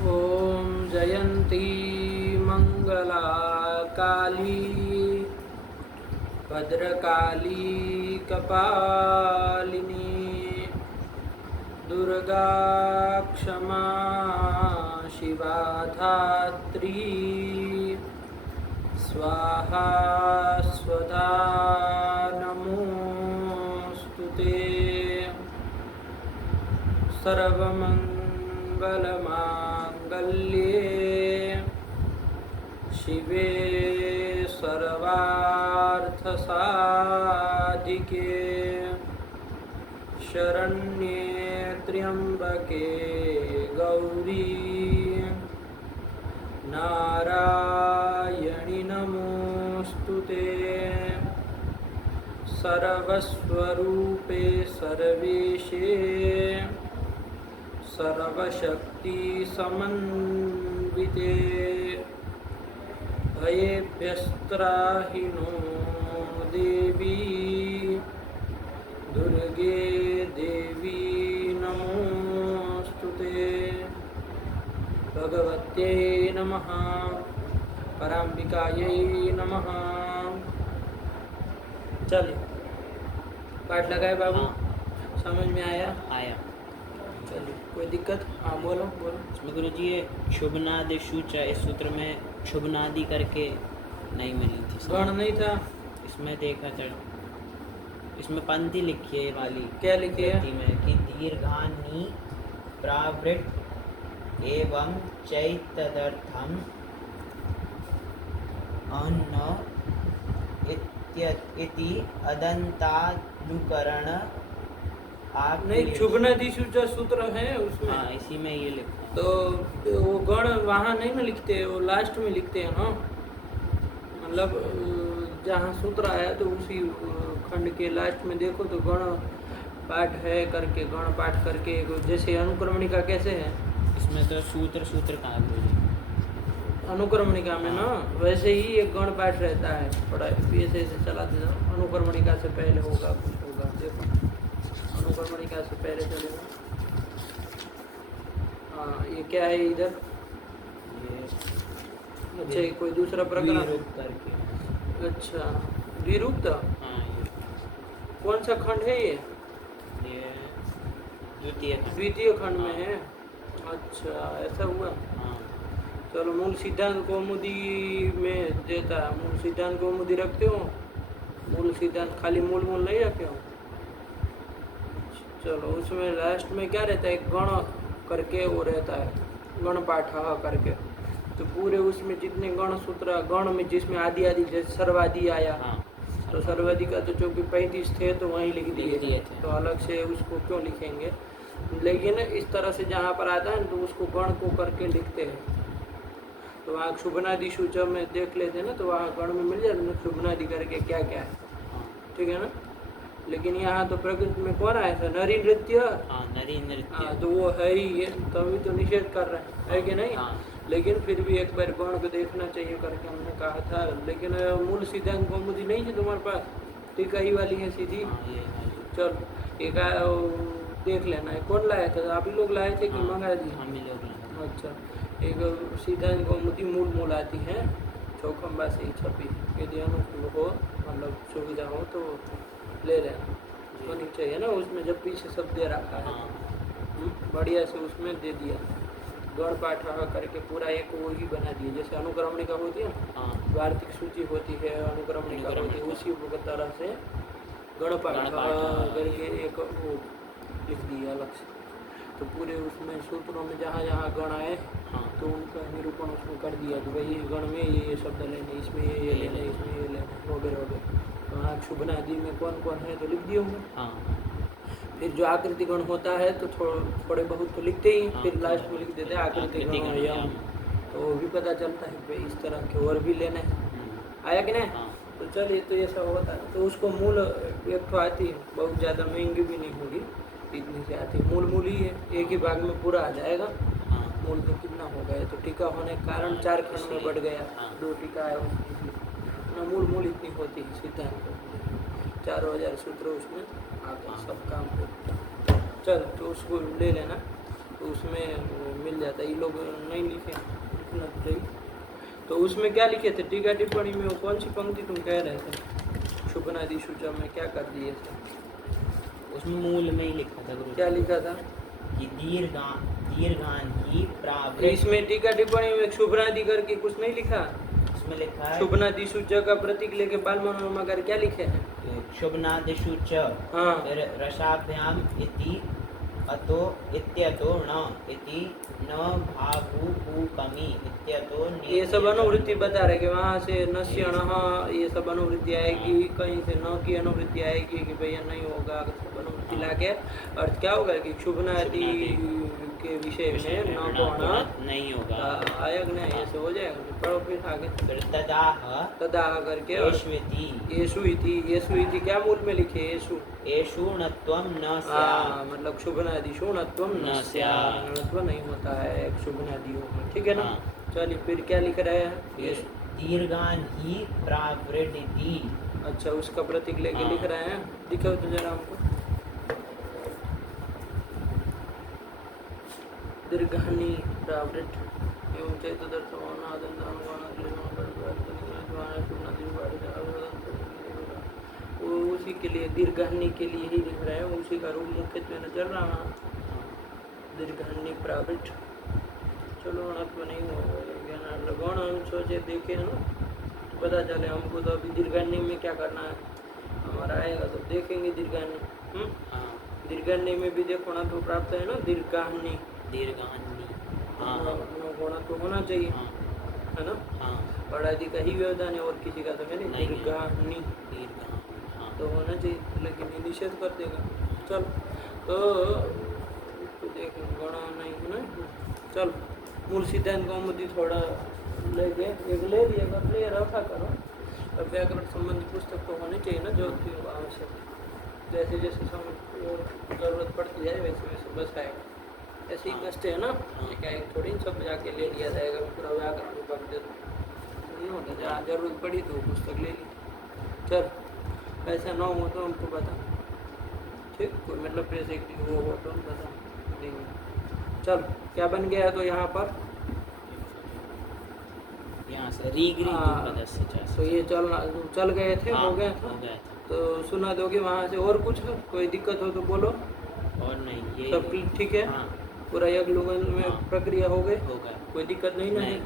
ॐ जयन्ती मङ्गला काली भद्रकाली कपालिनी दुर्गा क्षमा शिवा धात्री स्वाहा स्वधा नमोऽस्तुते सर्वमङ्गलमाङ्गल्ये शिवे सर्वार्थसाधिके शरण्ये त्र्यम्बके गौरी नारायणि नमोऽस्तुते सर्वस्वरूपे सर्वेशे सर्वशक्ति समन्विते भयेभ्यस्त्राहि नो देवी दुर्गे देवी नमोस्तुते भगवत्यै नमः पराम्बिकायै नमः। चलिए पाठ लगाए बाबू। समझ में आया? आया। चलिए कोई दिक्कत? हाँ बोलो बोलो। इसमें गुरु जी ये शुभनादि शुचा इस सूत्र में शुभनादि करके नहीं मिली थी, गण नहीं था इसमें देखा था। इसमें पंक्ति लिखी है ये वाली, क्या लिखी है? में कि दीर्घानि प्रावृत एवं चैतदर्थम अन्न इति अदंतानुकरण आप नहीं, शुभनादिशुचा सूत्र है उसमें। हाँ इसी में ये लिखा। तो वो गण वहाँ नहीं ना लिखते, वो लास्ट में लिखते हैं ना। मतलब जहाँ सूत्र आया तो उसी खंड के लास्ट में देखो तो गण पाठ है करके, गण पाठ करके, जैसे अनुक्रमणिका कैसे है इसमें तो सूत्र कहाँ है गुरु जी? अनुक्रमणिका में ना वैसे ही एक गण पाठ रहता है। थोड़ा ऐसे ऐसे चलाते जाओ। अनुक्रमणिका से पहले होगा कुछ होगा, देखो अनुक्रमणिका से पहले चलेगा। हाँ ये क्या है इधर? अच्छा ये कोई दूसरा प्रकरण करके। अच्छा द्विरूक्त। हाँ कौन सा खंड है ये? द्वितीय खंड में है। अच्छा ऐसा हुआ। हाँ। चलो मूल सिद्धांत कौमुदी में देता है। मूल सिद्धांत कौमुदी रखते हो? मूल सिद्धांत खाली मूल नहीं रखे हो? चलो उसमें लास्ट में क्या रहता है? गण करके वो रहता है, गण पाठ करके। तो पूरे उसमें जितने गण सूत्र गण में जिसमें आदि जैसे सर्वादि आया। हाँ। तो सर्वादि का तो चूँकि 35 थे तो वहीं लिख दिए थे। तो अलग से उसको क्यों लिखेंगे? लेकिन इस तरह से जहाँ पर आता है तो उसको गण को करके लिखते हैं। तो वहाँ शुभनादि सूचा में देख लेते हैं ना, तो वहाँ गण में मिल जाता है शुभनादि करके क्या क्या है। ठीक है ना? लेकिन यहाँ तो प्रकृति में कौन आया था? नरी नृत्य। हाँ तो वो है ही है, तभी तो निषेध कर रहे है कि नहीं? हाँ। लेकिन फिर भी एक बार गण को देखना चाहिए करके हमने कहा था। लेकिन मूल सिद्धांत कौमुदी नहीं थी तुम्हारे पास? टीका ही वाली है सीधी। चलो एक देख लेना है। कौन लाया था? आप ही लोग लाए थे कि मंगा दी? हम ही लोग। अच्छा एक सिद्धांत कौमुदी मूल आती है, चौखंबा से ही छपी। यदि अनुकूल हो मतलब सुविधा हो तो ले लेना, होनी चाहिए ना। उसमें जब पीछे सब दे रखा है बढ़िया से उसमें दे दिया। गण पाठ करके पूरा एक वो ही बना दिए। जैसे अनुक्रमणिका होती है ना, वार्तिक सूची होती है, अनुक्रमणिका होती है, उसी तरह से गण पाठ करके एक वो लिख दिया अलग से। तो पूरे उसमें सूत्रों में जहाँ जहाँ गण आए तो उनका निरूपण उसमें कर दिया कि भाई इस गण में ये शब्द लेने, इसमें ये लेने, इसमें ये लेने वगैरह वगैरह। तो हाँ शुभनादि में कौन कौन है तो लिख दिए होंगे। फिर जो आकृति गण होता है तो थोड़े बहुत तो लिखते ही, फिर लास्ट में लिख देते हैं आकृति गण यम। तो वो भी पता चलता है भाई इस तरह के और भी लेने हैं। आया कि नहीं? तो चलिए तो ये सब होता है। तो उसको मूल एक तो आती है, बहुत ज़्यादा महंगी भी नहीं होगी, इतनी से आती मूल ही है। एक ही भाग में पूरा आ जाएगा। मूल तो कितना हो गया? तो टीका होने के कारण 4 खंड में बढ़ गया। 2 टीका है उसमें। मूल इतनी होती है सिद्धांत 4000 सूत्र उसमें आगे सब काम करते। चल तो उसको ले लेना। तो उसमें मिल जाता है। ये लोग नहीं लिखे लिखना चाहिए। तो उसमें क्या लिखे थे टीका टिप्पणी में? वो कौन सी पंक्ति तुम कह रहे थे? शुभनादि शुचा में क्या कर दिए थे? उसमें मूल में ही लिखा था गुरु। क्या लिखा था? कि दीर्घान ही प्रावृत। इसमें टीका टिप्पणी में शुभनादि करके कुछ नहीं लिखा? उसमें लिखा है शुभनादि शुचा का प्रतीक लेके बाल मनोरमा कर क्या लिखे हैं? शुभनादिषु च हाँ। फिर रसाभ्याम इति अतो इत्यतो न इति न भावुकमी इत्यतो ये सब अनुवृत्ति बता रहे कि वहाँ से नस्य अणः ये सब अनुवृत्ति आएगी, कहीं से न की अनुवृत्ति आएगी कि भैया नहीं होगा। सब अनुवृत्ति लाके अर्थ क्या होगा कि शुभनादि के विषय में न को अण नहीं होगा। आया कि नहीं? ऐसे हो जाएगा। पढ़ो फिर आगे। फिर तदाह तदाह करके येषु इति क्या मूल में लिखे? येषु येषु णत्वं न स्यात्। हाँ, मतलब शुभनादिषु णत्वं न स्यात्, णत्व नहीं होता है शुभनादियों में, ठीक है ना? चलिए फिर क्या लिख रहे हैं? दीर्घान ही प्रावृद्धि। अच्छा, उसका प्रतीक लेके लिख रहे हैं। दिखाओ तो जरा हमको। दीर्घानी प्रावृत एवं वो उसी के लिए दीर्घानी के लिए ही लिख रहे हैं। उसी का रूप मुख्यत्व में चल रहा है दीर्घानी प्रावृत। चलो आप नहीं होगा गौण हम सोचे देखे ना तो पता चले हमको। तो अभी दीर्घानी में क्या करना है हमारा आएगा तो देखेंगे दीर्घानी। दीर्घानी में भी देखो ना तो प्राप्त है ना दीर्घानी। होना तो होना चाहिए, है ना? पढ़ाई का ही व्यवधान है और किसी का तो है नहीं। दीर्घानी तो होना चाहिए, लेकिन ये निषेध कर देगा। चल तो देखेंगे गणा नहीं है ना। चल मूल सिद्धांत कौमुदी थोड़ा लेके एक ले लिएगा, ले रखा करो। अब व्याकरण संबंधी पुस्तक तो होनी चाहिए ना जो भी आवश्यक। जैसे जैसे समय जरूरत पड़ती है वैसे वैसे बस आएगा। ऐसे ही कष्ट है ना, क्या एक थोड़ी सब जाके ले लिया जाएगा पूरा व्याकरण विभाग दे नहीं होता। जहाँ जरूरत पड़ी तो पुस्तक ले ली। चल ऐसा ना हो तो हमको बता, ठीक? कोई मतलब जैसे वो हो तो हम बता देंगे। चल क्या बन गया है तो यहाँ पर से तो ये चल गए थे, हो गया था। तो सुना दोगे वहाँ से? और कुछ कोई दिक्कत हो तो बोलो। और नहीं, ये सब ठीक है। पूरा यज्ञलुगन में प्रक्रिया हो गए, कोई दिक्कत नहीं ना है।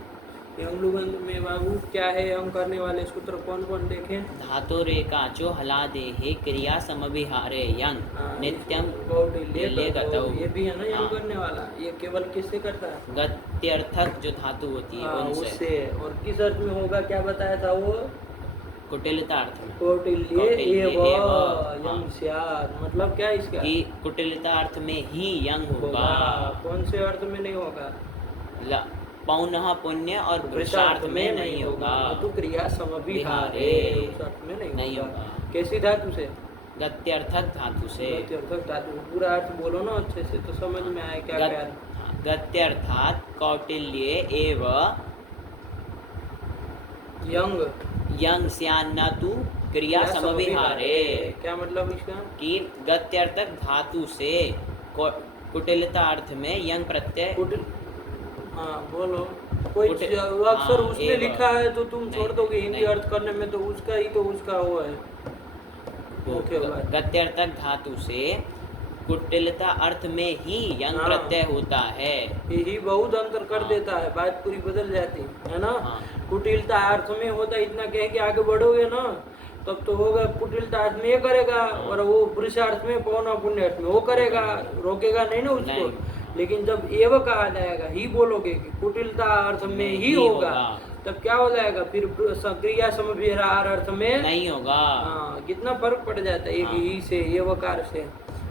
यज्ञलुगन में बाबू क्या है? हम करने वाले सूत्र कौन कौन देखें? धातु रेकाचो हलादेहे क्रिया समभिहारे यंग नित्यम कौटिल्य गतौ। ये भी है ना यंग करने वाला। ये केवल किससे करता है? गत्यर्थक जो धातु होती है उससे। और किस अर्थ में होगा क्या बताया था वो? कुटिलता अर्थ में। कौटिल्य एव यंग स्यात्। मतलब क्या इसका? कि कुटिलता अर्थ में ही यंग होगा। कौन से अर्थ में नहीं होगा? पौनः पुण्य और पुरुषार्थ में नहीं होगा। तो क्रिया समभिहारे अर्थ में नहीं होगा। कैसी धातु से? गत्यर्थक धातु से। गत्यर्थक धातु पूरा अर्थ बोलो ना अच्छे से तो समझ में आए क्या क्या। गत्यर्थात कौटिल्ये एव यंग स्यान्न तु क्रिया समभिहारे। क्या मतलब इसका? कि गत्यर्थक धातु से कुटिलता अर्थ में यंग प्रत्यय। हाँ बोलो। कोई अक्सर उसमें लिखा है तो तुम छोड़ दोगे हिंदी अर्थ करने में, तो उसका ही तो उसका वो है। गत्यर्थक धातु से कुटिलता अर्थ में ही यंग प्रत्यय होता है। यही बहुत अंतर कर देता है, बात पूरी बदल जाती है ना। कुटिलता अर्थ में होता है, इतना कह के आगे बढ़ोगे ना तब तो होगा कुटिलता अर्थ में ये करेगा और वो पुरुषार्थ में पौना पुण्य अर्थ में वो करेगा, रोकेगा नहीं ना उसको। लेकिन जब एव कहा जाएगा ही बोलोगे कि कुटिलता अर्थ में ही होगा तब क्या हो जाएगा? फिर क्रिया समभिहार अर्थ में नहीं होगा। कितना फर्क पड़ जाता है एक ही से एवकार से।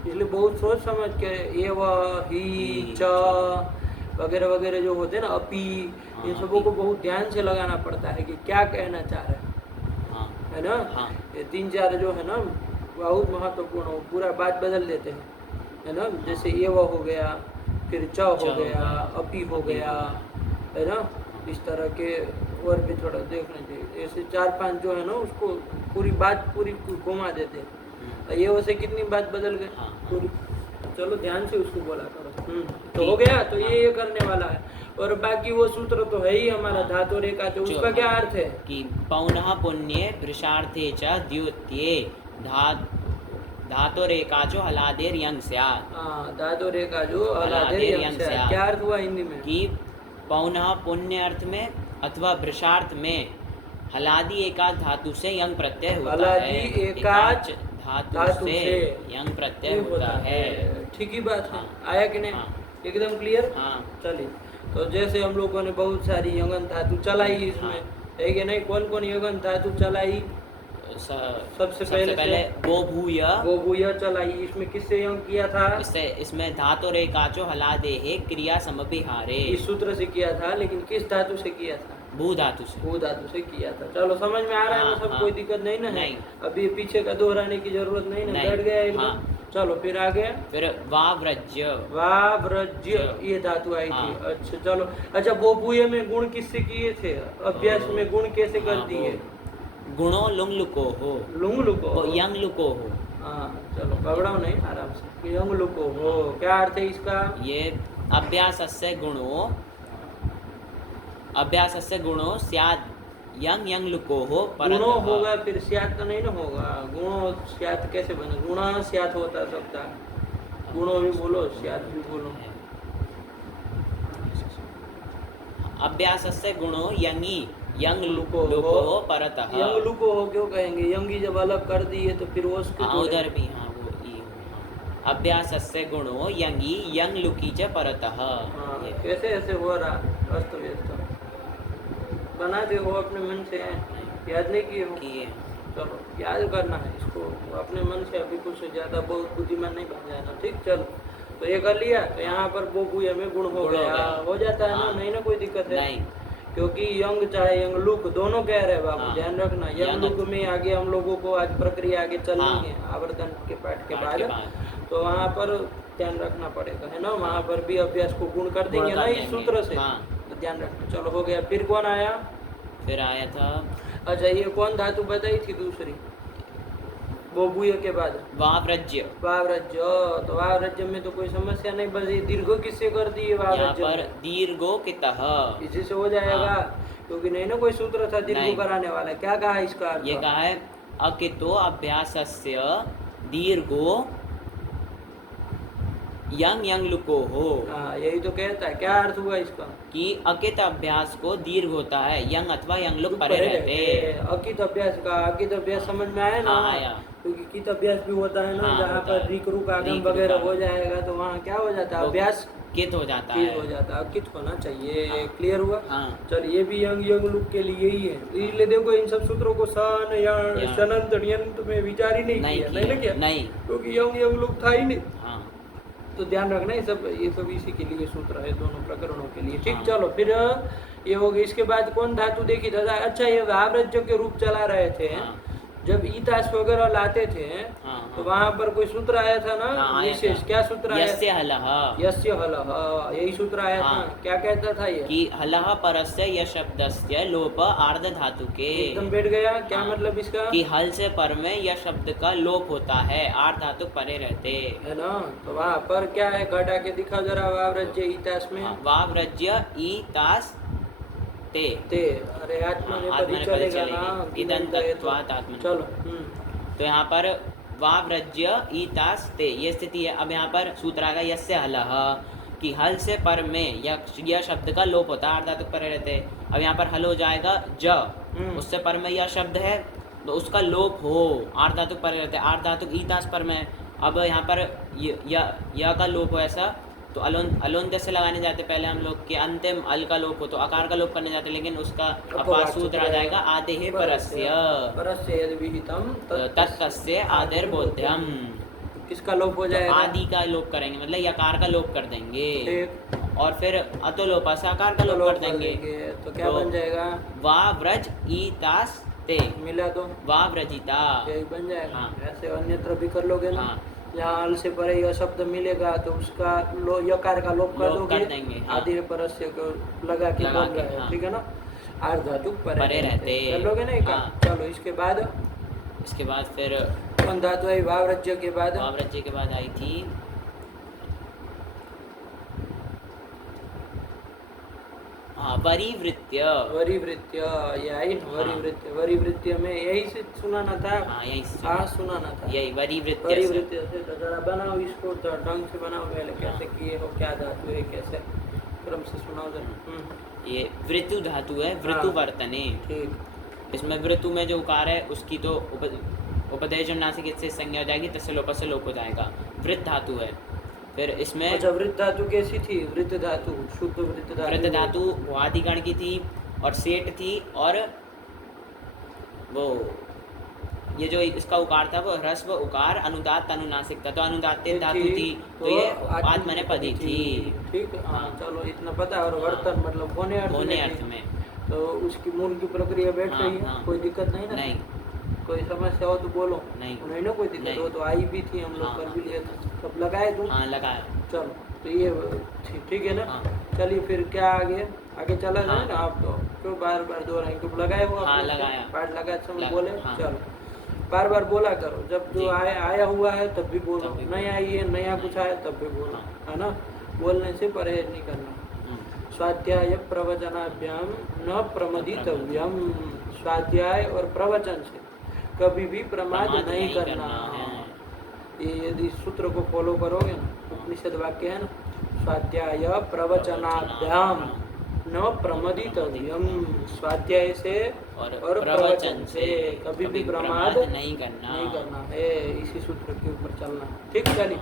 इसलिए बहुत सोच समझ के एव ही च वगैरह वगैरह जो होते हैं ना अपी, इन सबों को बहुत ध्यान से लगाना पड़ता है कि क्या कहना चाह रहे हैं, है ना। ये 3-4 जो है ना बहुत महत्वपूर्ण हो, पूरा बात बदल देते हैं, है ना। जैसे एव हो गया, फिर च हो गया, अपी हो गया, है ना। इस तरह के और भी थोड़ा देखना चाहिए। ऐसे 4-5 जो है ना उसको पूरी बात पूरी घुमा देते हैं। ये वैसे कितनी बात बदल गई पूरी। चलो ध्यान से उसको बोला करो। तो हो गया। तो ये करने वाला है। और बाकी वो सूत्र तो है ही हमारा हाँ। धातु रेखा, तो जो उसका क्या अर्थ है? कि पौनः पुण्ये भृशार्थे च द्योत्ये धातुरेका जो हलादेर यंग स्यात्। हाँ, धातु रेखा जो हलादेर हलादेर यंग यंग से स्यात्। क्या अर्थ हुआ हिंदी में? कि पौनः पुण्य अर्थ में अथवा भृशार्थ में हलादी एकाच धातु से यंग प्रत्यय होता हलादी है। एकाच धातु से यंग प्रत्यय होता है। ठीक ही बात है। हाँ। आया कि नहीं? हाँ। एकदम क्लियर। हाँ। चलिए, तो जैसे हम लोगों ने बहुत सारी यंगन धातु चलाई इसमें, हाँ। है कि नहीं? कौन कौन यंगन धातु चलाई? सबसे पहले वो भूय वो भूय चलाई। इसमें किससे यंग किया था? इसमें धातु रेखाचो हलादे है क्रिया समभिहारे। इस सूत्र से किया था, लेकिन किस धातु से किया था? भू धातु से। भू धातु से किया था। चलो, समझ में आ रहा है ना सब? हाँ। कोई दिक्कत नहीं ना है? नहीं। अभी पीछे का दोहराने की जरूरत नहीं ना? बैठ गया एकदम। हाँ। चलो फिर आगे। फिर वाव्रज्य। वाव्रज्य ये धातु आई थी। हाँ। अच्छा चलो। अच्छा, वो भूय में गुण किससे किए थे? अभ्यास में गुण कैसे कर हाँ, दिए? गुणो लुंग लुको हो। लुंग लुको वो यंग लुको हो। हाँ, चलो घबराओ नहीं, आराम से। यंग लुको हो क्या अर्थ है इसका? ये अभ्यासस्य गुणो स्यात् यंग यंग लुको हो परतः। गुणो होगा, फिर स्यात् तो नहीं ना होगा। गुणो स्यात् कैसे बने? गुणा स्यात् होता सकता। गुणो भी बोलो, स्यात् भी बोलो। अभ्यासस्य गुणो यंगी यंग लुको लुको परतः। यंग लुको हो क्यों कहेंगे? यंगी जब अलग कर दिए तो फिर वो उसके उधर भी हाँ वो ई हो। अभ्यासस्य गुणो यंगी यंग लुकी च परतः। कैसे ऐसे हो रहा अस्त व्यस्त? बनाते हो अपने मन से, याद नहीं किए हो? चलो याद करना है इसको अपने मन से। अभी कुछ ज़्यादा बहुत बुद्धिमान नहीं बन जाना। ठीक, चलो तो ये कर लिया। तो यहाँ पर वो भूय में गुण हो गया, हो जाता है ना? नहीं ना, कोई दिक्कत है? नहीं, क्योंकि यंग चाहे यंग लुक दोनों कह रहे हैं बाबू। हाँ। ध्यान रखना, यंग लुक में आगे हम लोगों को आज प्रक्रिया आगे चलनी है आवर्तन के पाठ के बाद। तो वहाँ पर ध्यान रखना पड़ेगा, है ना? वहाँ पर भी अभ्यास को गुण कर देंगे ना इस सूत्र से। तो ध्यान रखना। चलो हो गया। फिर कौन आया? फिर आया था। अच्छा, ये कौन धातु बताई थी दूसरी वो भूय के बाद? वाव्रज्य। वाव्रज्य। तो वाव्रज्य में तो कोई समस्या नहीं, बस ये दीर्घ किससे कर दी है? यहाँ वाव्रज्य पर दीर्घो कितः इसी से हो जाएगा। क्योंकि नहीं ना कोई सूत्र था दीर्घ कराने वाला। क्या कहा इसका अर्थ? ये कहा है अकितो अभ्यासस्य दीर्घो यंग यंग लुको हो। हाँ, यही तो कहता है। क्या अर्थ हुआ इसका? कि अकित अभ्यास को दीर्घ होता है, यंग अथवा यंग लुक परे रहते। अकित अभ्यास का अकित अभ्यास समझ में आया ना? हाँ, आया। क्योंकि कित अभ्यास भी होता है ना, हाँ, जहाँ पर रिक रुक आगम वगैरह हो जाएगा तो वहाँ क्या हो जाता है? अभ्यास कित हो जाता कित है। हो जाता है। अकित होना चाहिए। हाँ। क्लियर हुआ? हाँ। चल, ये भी यंग यंग लुक के लिए ही है। इसलिए देखो इन सब सूत्रों को सन या सनंत नियंत में विचार ही नहीं किया। नहीं, क्योंकि यंग यंग लुक था ही नहीं। हाँ। तो ध्यान रखना, ये सब इसी के लिए सूत्र है, दोनों प्रकरणों के लिए। ठीक, हाँ। चलो फिर ये हो गया। इसके बाद कौन धातु देखी था? अच्छा, ये वाव्रज्य के रूप चला रहे थे। हाँ। जब ईतास वगैरह लाते थे तो वहाँ पर कोई सूत्र आया था ना? हाँ, विशेष क्या सूत्र आया? यस्य हलः। यस्य हलः, यही सूत्र आया था। क्या कहता था ये? कि हलः परस्य यश शब्दस्य लोप आर्ध धातु के। एकदम बैठ गया। क्या मतलब इसका? कि हल से पर में यह शब्द का लोप होता है, आर्ध धातु परे रहते, है ना? तो वहाँ पर क्या है? घटा के दिखा जरा वाव्रज्य ईतास में। वाव्रज्य ईतास ते। अरे आत्मा में पद ही चलेगा ना? इदन्तत्वात् आत्मन। चलो। तो यहाँ पर वाव्रज्य ईतास ते ये स्थिति है। अब यहाँ पर सूत्र आएगा यस्य हलः, कि हल से पर में यह शब्द का लोप होता है, आर्ध धातु परे रहते। अब यहाँ पर हल हो जाएगा ज, उससे पर में यह शब्द है तो उसका लोप हो, आर्ध धातु परे रहते, आर्ध धातु ईतास पर में। अब यहाँ पर य का लोप हो ऐसा, तो अलोन्त्य से लगाने जाते पहले हम लोग कि अंतिम अल का लोप हो तो आकार का लोप करने जाते, लेकिन उसका अपवाद सूत्र आ जाएगा आदे ही परस्य तत्कस्य आदेर बोध्यम। किसका लोप हो जाएगा? आदि का लोप करेंगे, मतलब यकार का लोप कर देंगे। और फिर अतोलोपा से आकार का लोप कर देंगे। तो क्या बन जाएगा? वाव्रज ईतास ते। मिला दो वाव्रजिता यही बन जाएगा। हाँ। ऐसे अन्यत्र भी कर लोगे ना? हाँ। जहाँ अल से परे यह शब्द मिलेगा तो उसका यकार का लोप कर दोगे। हाँ। आदि परस्य को लगा के बोल रहे हैं। ठीक है ना? आर्ध धातु परे रहते कर लोगे ना? हाँ। चलो इसके बाद फिर कौन धातु आई? वाव्रज्य के बाद वाव्रज्य के बाद आई थी हाँ वरीवृत्य। वरीवृत्य, ये आई ना वरीवृत्य। वरीवृत्य में यही से सुनाना था। हाँ यही से हाँ सुनाना था। यही वरीवृत्य से। वरीवृत्य से तो जरा बनाओ इसको, तो ढंग से बनाओ पहले, कैसे किए हो, क्या धातु है, कैसे क्रम से सुनाओ जरा। ये वृतु धातु है, वृतु हाँ। वर्तने। ठीक। इसमें वृतु में जो उकार है उसकी तो उपदेश जो नासिक इससे संज्ञा हो जाएगी, तस्य लोप से लोप हो जाएगा। वृत धातु है। फिर इसमें अच्छा वृत्त धातु कैसी थी? वृत्त धातु, शुद्ध वृत्त धातु। वृत धातु वादिगण की थी और सेठ थी, और वो ये जो इसका उकार था वो ह्रस्व उकार अनुदात अनुनासिक था, तो अनुदात धातु थी, तो ये आत्मने पदी थी। ठीक। हाँ चलो इतना पता। और वर्तन मतलब होने अर्थ में, तो उसकी मूल की प्रक्रिया बैठ रही है। हाँ। कोई दिक्कत नहीं ना? नहीं। कोई समस्या हो तो बोलो। नहीं ना कोई दिक्कत हो तो आई भी थी, हम लोग कर भी लिए थे। तब लगाए तुम? हाँ लगाया। चलो तो ये ठीक है ना? हाँ। चलिए फिर क्या आगे चला जाए ना। आप तो क्यों बार बार दोहराएंगे? तुम लगाए हो? हाँ लगाया। पाठ लगाए समय बोले। हाँ। चलो बार बार बोला करो, जब जो आया हुआ है तब भी बोलो, नहीं आई है नया कुछ आया तब भी बोलो, है ना? बोलने से परहेज नहीं करना। स्वाध्याय प्रवचनाभ्याम न प्रमदितव्यम। स्वाध्याय और प्रवचन से कभी भी प्रमाद नहीं करना। ये यदि सूत्र को फॉलो करोगे ना, उपनिषद वाक्य है ना, स्वाध्याय प्रवचनाभ्याम न प्रमदितव्यम। स्वाध्याय से और प्रवचन से कभी भी प्रमाद नहीं करना है। इसी सूत्र के ऊपर चलना। ठीक। चलिए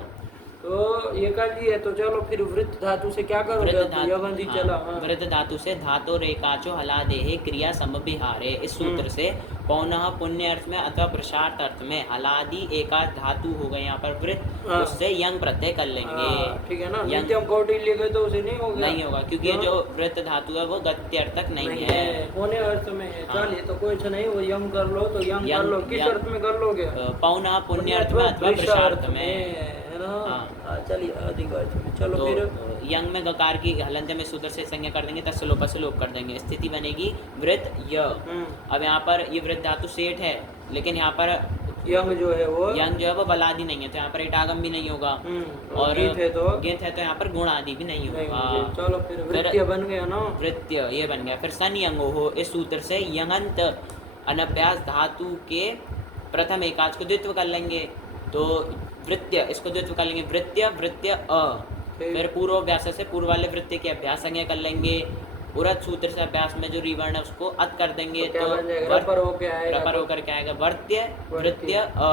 तो ये कर लिए, तो चलो फिर वृत्त धातु से क्या करोगे? यवंती चला। वृत्त धातु से धातो रेकाचो हलादेहे क्रिया समविहारे। इस सूत्र से पौनः पुण्य अर्थ में अथवा प्रसाद अर्थ में हलादि एका धातु हो गए यहाँ पर वृत्त, उससे यंग प्रत्यय कर लेंगे। ठीक है ना? नित्यम कौटिल्य गए तो उसे नहीं होगा। नहीं होगा, क्योंकि जो वृत्त धातु है वो गत्यर्थक नहीं है, होने अर्थ में है। चलिए तो कुछ नहीं, वो यम कर लो तो यम कर लो। किस अर्थ में कर लोगे? पौनः पुण्य अर्थ में अथवा प्रसाद में, है ना? चलिए अधिक अर्थ में। चलो तो फिर यंग में गकार की हलंत में सूत्र से संज्ञा कर देंगे, तस्य लोप से लोप कर देंगे, स्थिति बनेगी वृत्त य। अब यहाँ पर ये वृत्त धातु सेठ है, लेकिन यहाँ पर यंग जो है वो वो बलादि नहीं है, तो यहाँ पर एटागम भी नहीं होगा, और गेंथ है तो यहाँ पर गुण आदि भी नहीं होगा। चलो फिर वृत्य बन गया ना? वृत्य ये बन गया। फिर सन यंगो हो, इस सूत्र से यंगंत अनभ्यास धातु के प्रथम एकाच को द्वित्व कर लेंगे, तो वृत्य इसको द्वित्व कर लेंगे, वृत्य वृत्य अ। फिर पूर्व अभ्यास से पूर्व वाले वृत्य के अभ्यास संज्ञा कर लेंगे। उरत सूत्र से अभ्यास में जो रिवर्ण है उसको अत कर देंगे, तो रपर होकर क्या आएगा? वर्त्य वृत्य अ।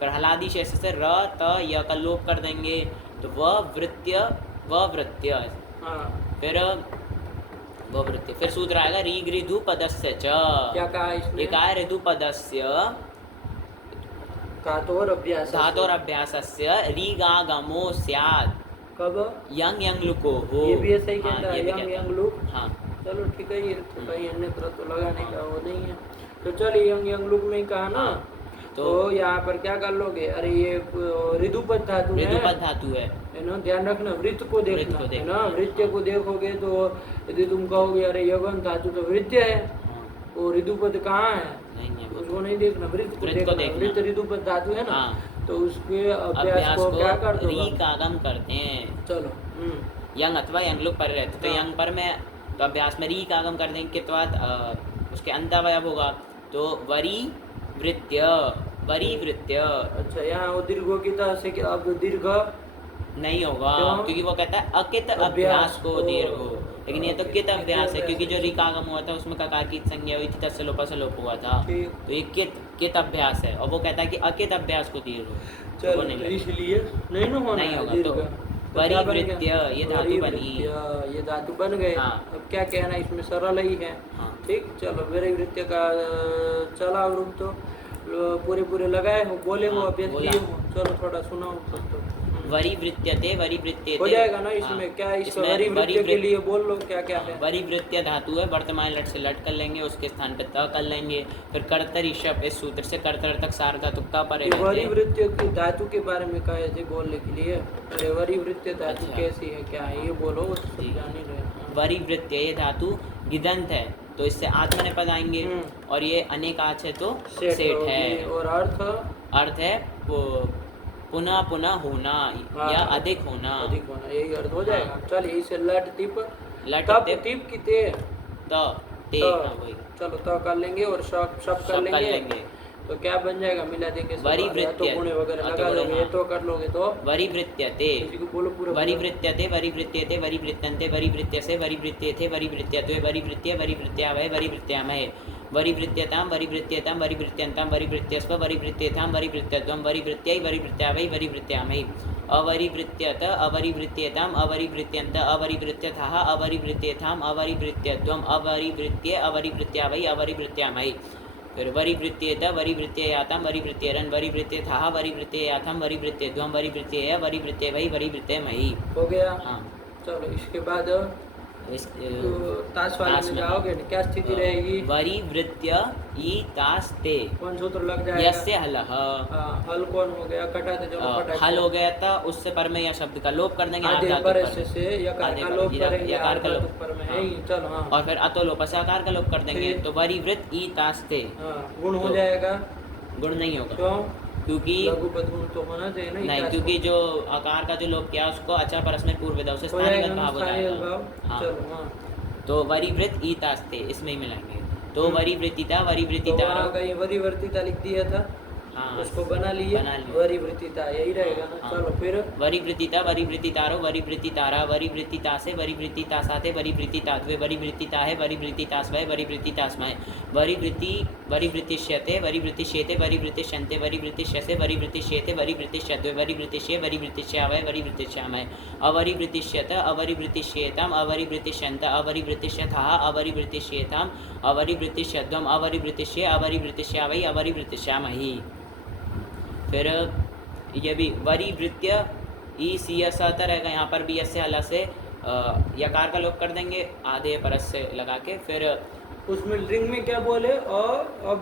फिर हलादि शेष से र त य का लोप कर देंगे, तो वह वृत्य व वृत्य। फिर वो वृत्ति, फिर सूत्र आएगा ऋगृधु पदस्य च। क्या कहा इसने? एक आया ऋतु पदस्य धातोर अभ्यासस्य ऋगागमो स्यात्। कब? यंग यंग लुको हो। ये भी ऐसा ही कहता है, यंग लुक। हाँ चलो ठीक है, ये तो कहीं अन्यत्र तो लगाने का वो नहीं है। तो चलिए यंग लुक में ही कहा ना, तो यहाँ पर क्या कर लोगे? अरे ये ऋतुपद धातु है ना? ध्यान रखना, वृत्त को देखना है ना। वृत्य को देखोगे तो यदि तुम कहोगे अरे यवन धातु तो वृत्य है, वो ऋतुपद कहाँ है? उसको नहीं देखना, वृत्त को देखना। वृत्त ऋतुपद धातु है ना, तो उसके अभ्यास को क्या कर दो? ऋकागम करते हैं। चलो यंग अथवा यंग लोग पर रहते, तो यंग पर में तो अभ्यास में ऋकागम कर देंगे, के बाद उसके अंतवयव होगा, तो वरी वृत्य। अच्छा, यहाँ वो दीर्घों की तरह से अब दीर्घ नहीं होगा, क्योंकि वो कहता है अकित अभ्यास को दीर्घ हो, लेकिन ये तो कित अभ्यास है, क्योंकि जो ऋकागम हुआ था उसमें ककार की संज्ञा हुई थी, तस्य लोप से लोप हुआ था, तो ये कित अभ्यास है, और वो कहता है कि अकित अभ्यास को दीर्घ हो। चलो इसलिए नहीं ना होना, नहीं होगा। तो वरीवृत्य ये धातु बनी, ये धातु बन गए। अब क्या कहना, इसमें सरल ही है। ठीक। चलो वरीवृत्य का चला रूप तो पूरे लगाए हो, बोले हो, अभ्यास किए हो। चलो थोड़ा सुनाओ। वरीवृत्यते हो जाएगा ना इसमें? क्या इस वरीवृत्य के लिए बोल लो क्या क्या है? वरीवृत्य धातु है, वर्तमान लट से लट कर लेंगे, उसके स्थान पे त कर लेंगे। फिर कर्तरी शब्द, इस सूत्र से कर्तर तक सार धातु का पर वरीवृत्य की धातु के बारे में कहे थे बोलने के लिए। अरे वरीवृत्य धातु कैसी है, क्या है, ये बोलो। वरीवृत्य ये धातु गिदंत है, तो इससे आत्मनेपद आएंगे, और ये अनेकाच है तो सेठ है। और अर्थ है वो पुनः पुनः होना या अधिक होना, यही अर्थ हो जाएगा। चलिए इसे लट टिप लट तप ते टिप की ते ते तो हाँ वही चलो तो कर लेंगे और सब सब कर सब कर लेंगे लेंगे तो क्या बन जाएगा मिला देंगे सब वरी और या तो वृत्त्य गुणे वगैरह हाँ, तो लगा गुणे, दोगे हाँ। ये तो कर लोगे तो वरिवृत्यते किसी को बोलो पूरा वरिवृत्यते वरिवृत्यते वरिवृत्यन्ते वरिवृत्यसे वरिवृत्येथे वरिवृत्यत्वे वरिवृत्य वरिवृत्यावय वरिवृत्यामहे वरिवृत्यतां वरिवृत्येतां वरिवृत्यन्तां वरिवृत्यस्व वरिवृत्येथां वरिवृत्यत्वं वरिवृत्यै वरिवृत्यावै वरिवृत्यामहि अवरिवृत्यत अवरिवृत्येताम् अवरिवृत्यन्त अवरिवृत्यथः अवरिवृत्येथाम् अवरिवृत्यत्वम् अवरिवृत्ये अवरिवृत्यावै अवरिवृत्यामहि फिर वरिवृत्येत वरिवृत्ययातां वरिवृत्येरन् वरिवृत्येथः वरिवृत्ययाथां वरिवृत्यध्वं वरिवृत्येय वरिवृत्ये वै वरिवृत्यमहि हो गया हाँ चलो इसके बाद इस तो ताश वाले ताश में में जाओगे क्या स्थिति रहेगी वरिवृत्य ईतास्ते कौन सूत्र लग जाएगा यस्य हलः हाँ हल कौन हो गया कटाते चलो कटा हल हो गया था उससे पर में यह शब्द का लोप कर देंगे आधे आर्धातु पर पर से यकार आधे का पर, लोप करेंगे यकार का लोप। आर्धातु पर में है हाँ। ही चलो हाँ और फिर अतो लोप से आकार का लोप कर देंगे फिर? तो वरिवृत ईतास्ते हाँ गुण हो तो जाएगा गुण नहीं होगा क्यों क्योंकि लघुपद गुण तो होना चाहिए ना नहीं इकास क्योंकि जो आकार का जो लोप किया उसको अचर परस्मै पूर्व विधा से हो जाएगा स्थानीय ना भाव हो स्थानीय जाएगा भाव हाँ चलो हाँ तो वरिवृत ईतास्ते इसमें ही मिलाएंगे तो वरिवृतिता तो वरिवृतिता वहाँ कहीं वरिवर्तिता लिख दिया था हाँ उसको बना लिए बना लिए। वरिवर्तिता यही रहेगा ना हाँ। चलो फिर वरिवृतिता वरिवृतितारो वरिवृतितारा वरिवृतितासे वरिवृतितासाते वरिवृतितात्वे वरिवृतिताहे वरिवृतितास्वय वरिवृतितास्मय वरिवृति वरिवृतिष्यते वरिवृतिष्येते वरिवृतिष्यन्ते वरिवृतिष्यसे वरिवृतिष्येते वरिवृतिष्यद्वे वरिवृतिष्ये वरिवृतिष्यावय वरिवृतिष्यामय अवरिवृतिष्यत अवरिवृतिष्येताम् अवरिवृतिष्यन्त अवरिवृतिष्यथः अवरिवृतिष्येताम् अवरिवृतिष्यद्वम् अवरिवृतिष्ये अवरिवृतिष्यावै अवरिवृतिष्यामहि फिर ये भी वरिवृत्य ई सी एस आता रहेगा यहाँ पर भी ऐसे हला से यकार का लोप कर देंगे आधे परस से लगा के फिर उसमें लिंग में क्या बोले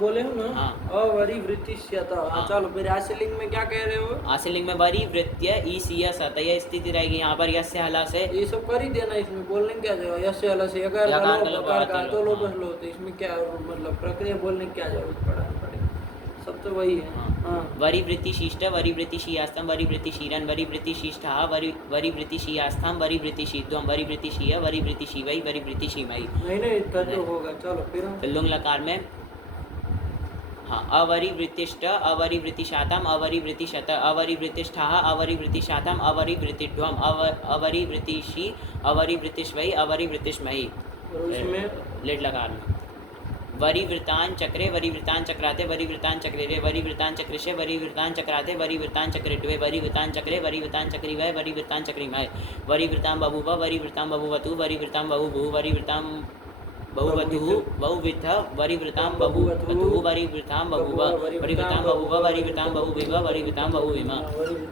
बोले हो ना हाँ। अवरिवृतिष्यता हाँ हाँ। चलो फिर आसे लिंग में क्या कह रहे हो आशीलिंग में वरिवृत्य ई सी एस आता यह स्थिति रहेगी यहाँ पर यस्य हला से ये सब कर ही देना इसमें बोलने क्या जरूरत यस्य अलग से यकार का यकार लोप का लोप, यकार का आते तो लोप, लोप हाँ। लो तो इसमें क्या मतलब प्रक्रिया बोलने की क्या जरूरत पड़ेगी सब तो वही है हाँ। हाँ वरिवृत्तिशिष्ट वरिवृत्तिशीयास्तं वरिवृत्तिशीरन् वरिवृत्तिशिष्टः वरिवृत्तिशीयास्थां वरिवृत्तिशीध्वं वरिवृत्तिशीय वरिवृत्तिशीवै वरिवृत्तिशीमयि नहीं नहीं इतना तो नहीं। होगा चलो फिर फिर लुंग लकार में हाँ अवरिवृत्तिष्ट अवरिवृत्तिशातम् अवरिवृत्तिशत अवरिवृत्तिष्ठः अवरिवृत्तिशातम् अवरिवृत्तिध्वम् अवरिवृत्तिशी अवरिवृत्तिष्वै अवरिवृत्तिष्मयि और उसमें लेट लकार में वरिवृतान चक्रे वरिवृतान चक्राते वरिवृतान चक्रे वरिवृतान चक्रिशे वरिवृतान चक्राते वरिवृतान चक्रिट्वे वरिवृतान चक्रे वरिवृतान चक्रिवय वरिवृतान चक्रिमय वरिवृतां बभूव वरिवृतां बभूवतु वरिवृतां बभूवुः वरिवृतां बहुवतुः बहुविथ वरिवृतां बभूवतुः वरिवृतां बभूव वरिवृतां बभूव वरिवृतां बहुविव वरिवृतां बहुविम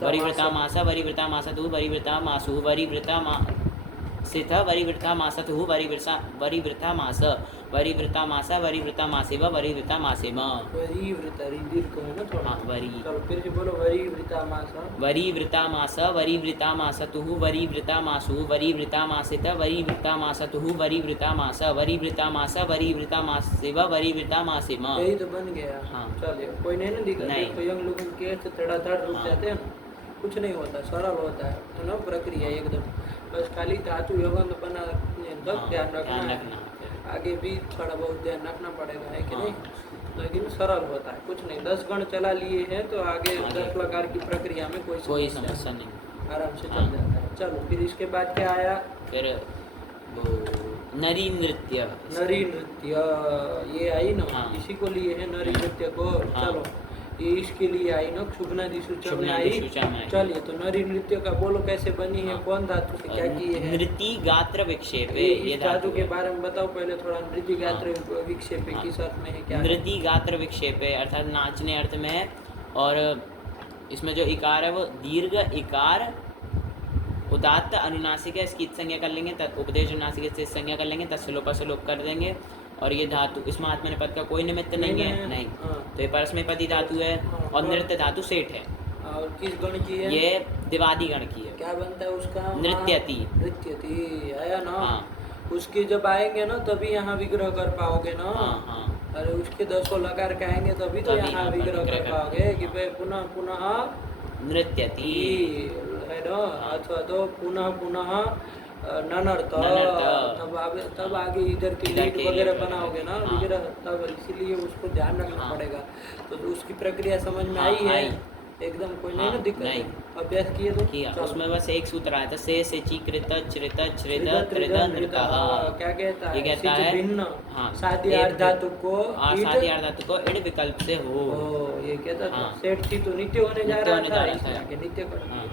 वरिवृतामास वरिवृतामासतु वरिवृतामासुः वरिवृतामासिथ वरिवृतामासतुः वरिवृतामास वरिवृतामास वरिवृतामासिव वरिवृतामासिम वरिवृत दीर्घ है ना थोड़ा हाँ वरि चलो फिर से बोलो वरिवृतामास वरिवृतामास वरिवृतामासतुः वरिवृतामासुः वरिवृतामासित वरिवृतामासतुः वरिवृतामास वरिवृतामास वरिवृतामासिव वरिवृतामासिम यही तो बन गया हाँ। चलिए कोई नहीं ना दिखा नहीं। तो यंग लोगों के धड़ाधड़ रुक हाँ। जाते हैं ना कुछ नहीं होता सरल होता है ना प्रक्रिया एकदम बस खाली धातु योगंत बना हाँ, ध्यान रखना ध्यान है। रखना आगे भी थोड़ा बहुत ध्यान रखना पड़ेगा है कि हाँ। नहीं लेकिन सरल होता है कुछ नहीं 10 गण चला लिए हैं तो आगे आगे। 10 प्रकार की प्रक्रिया में कोई समस्या नहीं आराम से हाँ। चल जाता है चलो फिर इसके बाद क्या आया फिर वो नरी नृत्य नरी नृत्य ये आई ना हाँ। इसी को लिए है नरी नृत्य को हाँ। चलो ये इसके लिए आई ना क्षुब्नादि सूचा में आई शुभनादिसूचा में आई। चलिए तो नरी नृत्य का बोलो कैसे बनी है हाँ। कौन धातु से क्या किए हैं नृति गात्र विक्षेपे ये इस धातु के है। बारे में बताओ पहले थोड़ा नृत्य गात्र विक्षेप हाँ। किस अर्थ में है क्या है? नृति गात्र विक्षेपे अर्थात नाचने अर्थ में है और इसमें जो इकार है वो दीर्घ इकार उदात्त अनुनासिक है इसकी संज्ञा कर लेंगे उपदेश अनुनासिक से संज्ञा कर लेंगे तत्सलोप से लोप कर देंगे और ये धातु इसमें आत्मनिपद का कोई निमित्त नहीं है नहीं हाँ। तो ये परस्मैपदी धातु है हाँ। और नृत्य धातु सेठ है और किस गण की है ये दिवादी गण की है क्या बनता है उसका नृत्यति। नृत्यति आया ना हाँ। उसके जब आएंगे ना तभी यहाँ विग्रह कर पाओगे ना हाँ हाँ अरे उसके 10 लकार के आएंगे तभी तो तभी यहाँ यहाँ पर विग्रह विग्रह कर कर पाओगे कि हाँ। भाई पुनः पुनः नृत्यति है ना अथवा तो पुनः पुनः ननर्त, ननर्त। तब आगे इधर की इधर लीड के वगैरह लीड बनाओगे ना हाँ। वगैरह, तब इसीलिए उसको ध्यान रखना हाँ। पड़ेगा। तो उसकी प्रक्रिया समझ में हाँ, आई है? आई। एकदम कोई नहीं हाँ, ना दिक्कत नहीं। है? अभ्यास किए तो किया चलो। उसमें बस एक सूत्र आया था, से ची कृत चृत छ्रिद त्रिध त्रिध त्रिद नृत, नृतः। हाँ, क्या कहता ये है? कहता सिच है भिन्न हाँ साध्य एक अर्ध धातु को और ईट, साथ धातु को इड विकल्प से हो। ये कहता था हाँ। सेठ थी तो नित्य होने जा नित्य रहा होने था, जा रहा इसमें था। आके नित्य कर दिया। हाँ।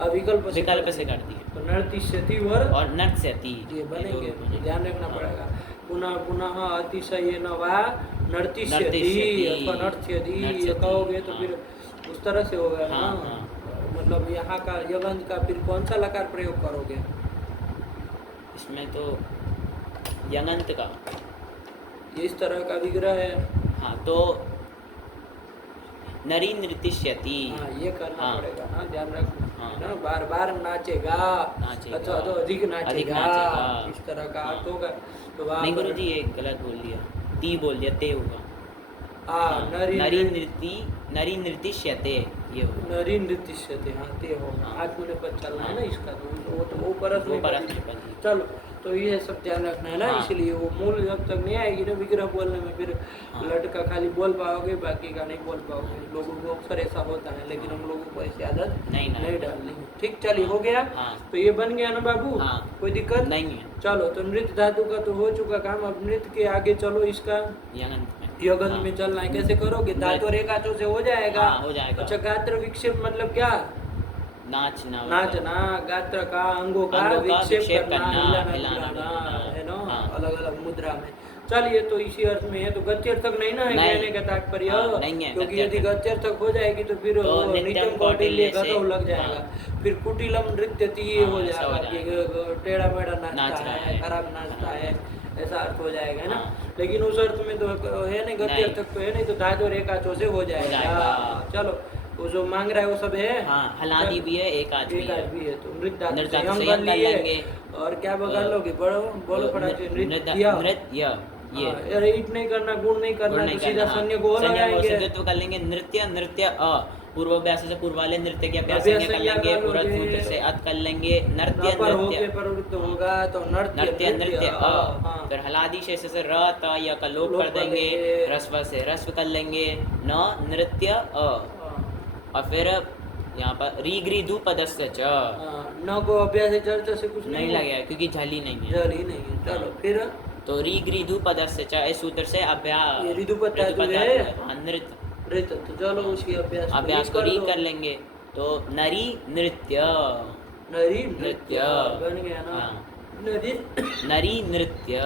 अब विकल्प विकल्प से कर दिया। तो नर्तिष्यति और और नृत्यति ये बनेंगे, दो बने। ध्यान रखना हाँ। पड़ेगा। पुनः पुनः अतिशयेन वा नर्तिष्यति नर्तिष्यति, अथवा नर्त्यति, ये नर्त्यति, कहोगे तो हाँ। फिर उस तरह से होगा ना। हाँ, हाँ। मतलब यहाँ का यगंत का फिर कौन सा लकार प्रयोग करोगे? इसमें तो यंगंत का इस तरह का विग्रह है। हाँ तो नरी नृतिष्यति। हाँ, ये करना हाँ। पड़ेगा ना, ध्यान रखना हाँ। ना। बार बार नाचेगा नाचेगा। अथवा तो अधिक नाचेगा, नाचेगा। इस तरह का हाँ। अर्थ होगा। तो वहाँ नहीं पर गुरु जी ये गलत बोल दिया, ती बोल दिया, ते होगा। हाँ, नरी नृतिष्यते ये होगा। नरी नृतिष्यते, हाँ ते हो। हाँ। आत्मनेपद चलना है ना हाँ। इसका, तो वो परस वो में परस कर में दीजिए। कर दीजिए। चलो, तो ये सब ध्यान रखना है ना। हाँ। इसलिए वो मूल जब तक नहीं आएगी ना विग्रह बोलने में, फिर हाँ। लटका खाली बोल पाओगे, बाकी का नहीं बोल पाओगे। लोगों को अक्सर ऐसा होता है, लेकिन हम लोगों को ऐसी आदत नहीं डालनी। ठीक, चलिए हो गया। हाँ। तो ये बन गया ना बाबू, हाँ। कोई दिक्कत नहीं है। चलो, तो नृत्य धातु का तो हो चुका काम। अब नृत्य के आगे चलो, इसका यंगंत में यगंत हाँ। में चलना है। कैसे करोगे? धातु और एकाचों से हो जाएगा। हाँ, हो जाएगा। अच्छा, गात्र विक्षेप मतलब क्या? नाचना नाचना, गात्र का अंगों का अंगों का विक्षेप विक्षेप करना, करना, हिलाना हिलाना, डुलाना, है ना, हाँ। अलग अलग मुद्रा में। चलिए, तो इसी अर्थ में है। तो गत्यर्थक नहीं ना है नहीं। कहने का तात्पर्य? हाँ, नहीं है क्योंकि यदि गत्यर्थक। गत्यर्थक हो जाएगी तो फिर तो वो नित्यम नित्यम कौटिल्य कौटिल्य से गतव लग जाएगा। फिर कुटिलम नृत्यति ये हाँ, हो ऐसा हो जाएगा कि जाएगा। टेढ़ा मेढ़ा नाच नाचता रहा है, है। खराब नाचता है, ऐसा अर्थ हो जाएगा, है ना। हाँ। लेकिन उस अर्थ में तो है नहीं, गत्यर्थक तो है नहीं, तो धातु और एकाचों से हो जाएगा। जाएगा। चलो, वो जो मांग रहा है वो सब है। हाँ, हलादी भी है, एक आज भी एक है। आज भी है। तो नृत्य धातु नृत्य से धातु हम से कर हम कर लिए। लेंगे। और क्या बगा लोगे? बोलो फटाक से, नृत्य। नृत्य ये हाँ, अरे ईट नहीं करना, गुण नहीं करना, नहीं तो सीधा करना, संज्ञा को संज्ञा को लगाएंगे। सिद्धत्व कर लेंगे। नृत्य नृत्य अ पूर्वाभ्यास से पूर्व वाले नृत्य के अभ्यास अभ्यास कर संज्ञा लेंगे। कर पूरा लोगे। सूत्र से अत कर लेंगे। नृत्य पर होके नृत्य प्रवृत्त होगा तो नृत्य नृत्य नृत्य अ हाँ। फिर हलादी शेष से र त य का लोप लोप कर कर देंगे। देंगे। रस्व से रस्व कर लेंगे। न नृत्य अ हाँ। और फिर यहाँ पर रीग्रीधु पदस्य च हाँ, न को अभ्यास चर्चा से कुछ नहीं होगा। लगेगा क्योंकि झली नहीं है। जल ही नहीं है। चलो फिर तो रीग्रीधु पदस्य च इस सूत्र से अभ्यास ये ऋतुपद धातु है। नृत्य नृत्य, तो चलो उसकी अभ्यास को री कर लेंगे। तो नरी नृत्य नरी नृत्य। नृत्य बन गया ना। हाँ। नरी नरी नृत्य